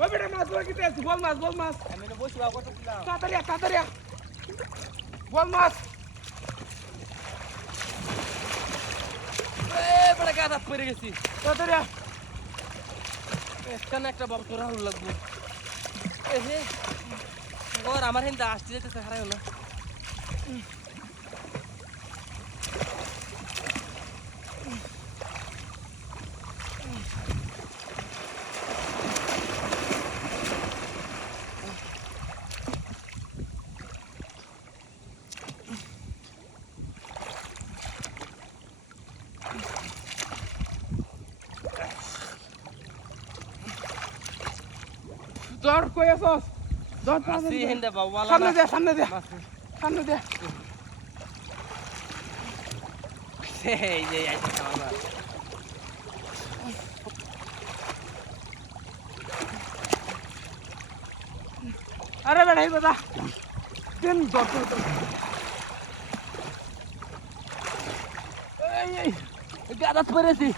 ওই বেটা মাছ ধরা কিতে আছে বল মাছ আমি না বসে বাবা কথা ছিলাম তাড়াতাড়ি বল মাছ এ বড় গাদা পড়ে গেছি তাড়াতাড়ি একটা না একটা বাবা তোরা হলো লাগবে এ হে ওর আমার হিন্দা আসতে যেতে হারায় না ধর কই আছস ধর আসি হিন্দা বাবা সামনে দে এই যে আইছে খাওয়া আরে বেটা এই বেটা তিন ধর এই গাদা পড়েছি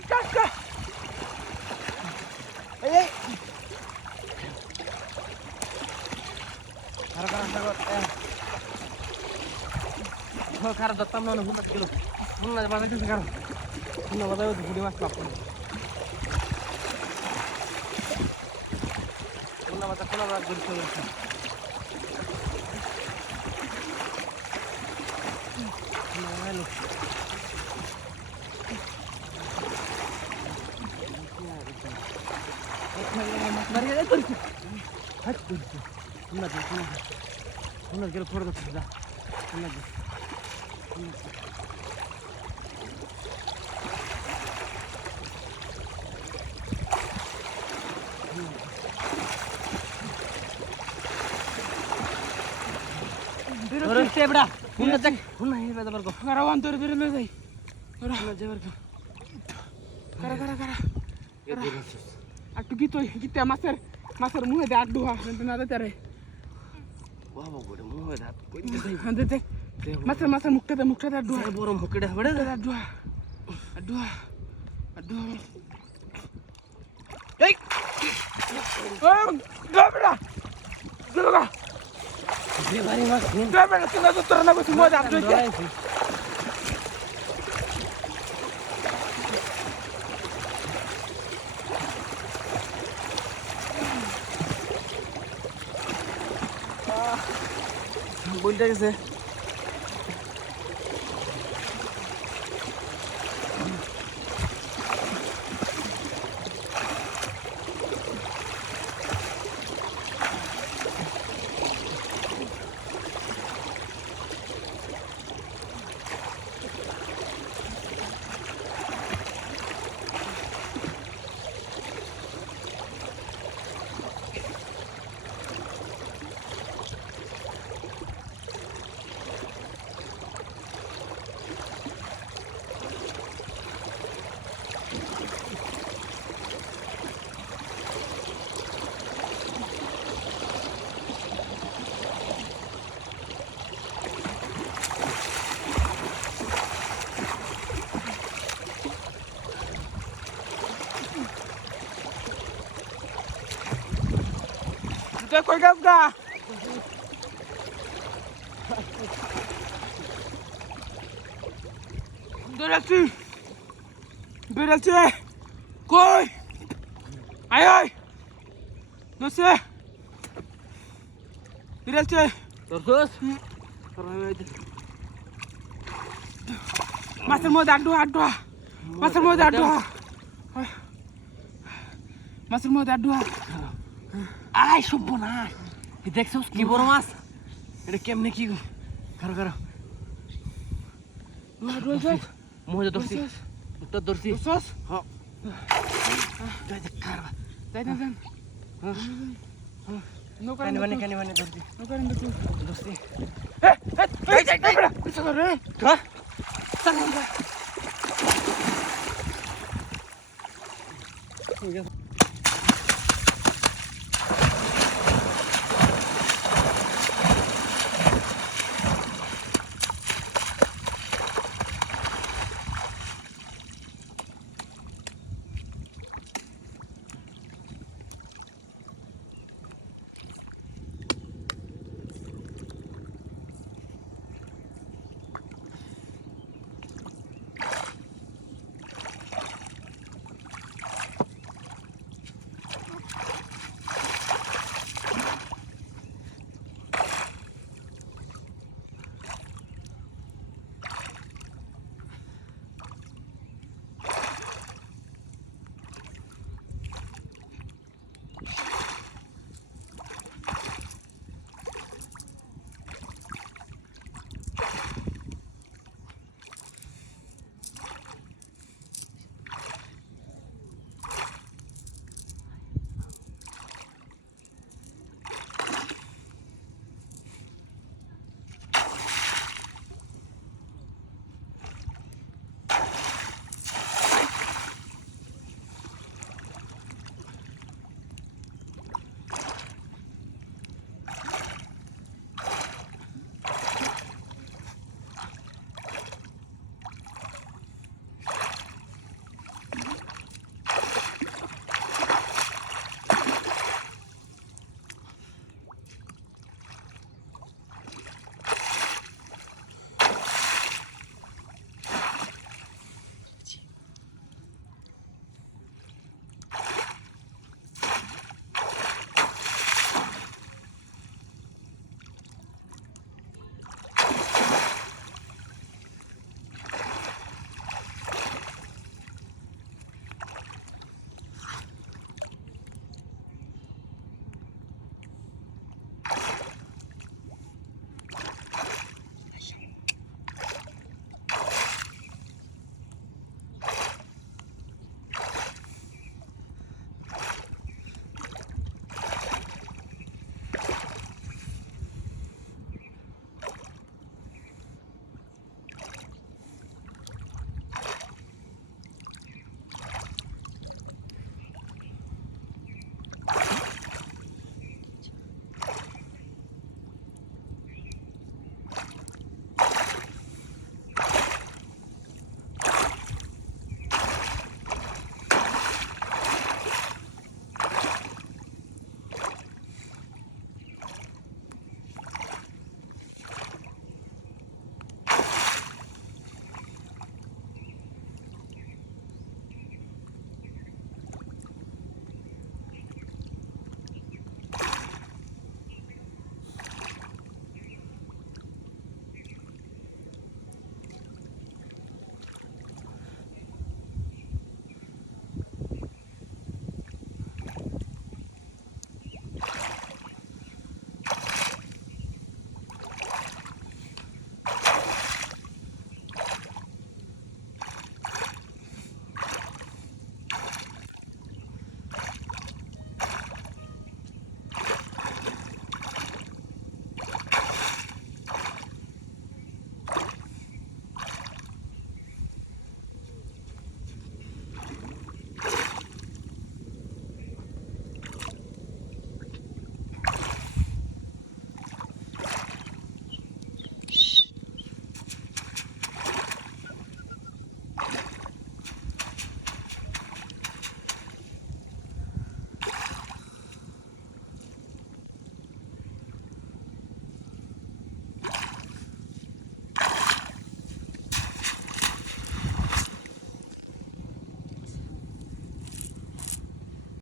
কাট এই খারাপ দত্তাম না হুন্না কিলো হুন্না বাজাইতেছে কারণ হুন্না বাজাই ঘুরি মাছ পাপ হুন্না বাজা কোন বাজ ঘুরি চলে হুন্না গেলে ফোড় করতে যা হুন্না bra hunna jak hunna he beda barko Karawan tur birme jai hunna jabar ko kara aktu gite maser muhe de addu ha na de tare baba gode muhe da koi de hande de maser mukta de addu ha boro mukde bade addu ei gabra galoga de bari mas gabra tinga to torna ko mo da addu je বলতে গেছে Udah koi gas ga Berelci koi ay nose Berelci terus Maser mode addu I সব না দেখছো কি বড় মাছ এটা কেমনে কি কারো মোজা ধরছি একটা ধরছি হ্যাঁ যাই না কানি মানে ধরছি ধরছি ঠিক আছে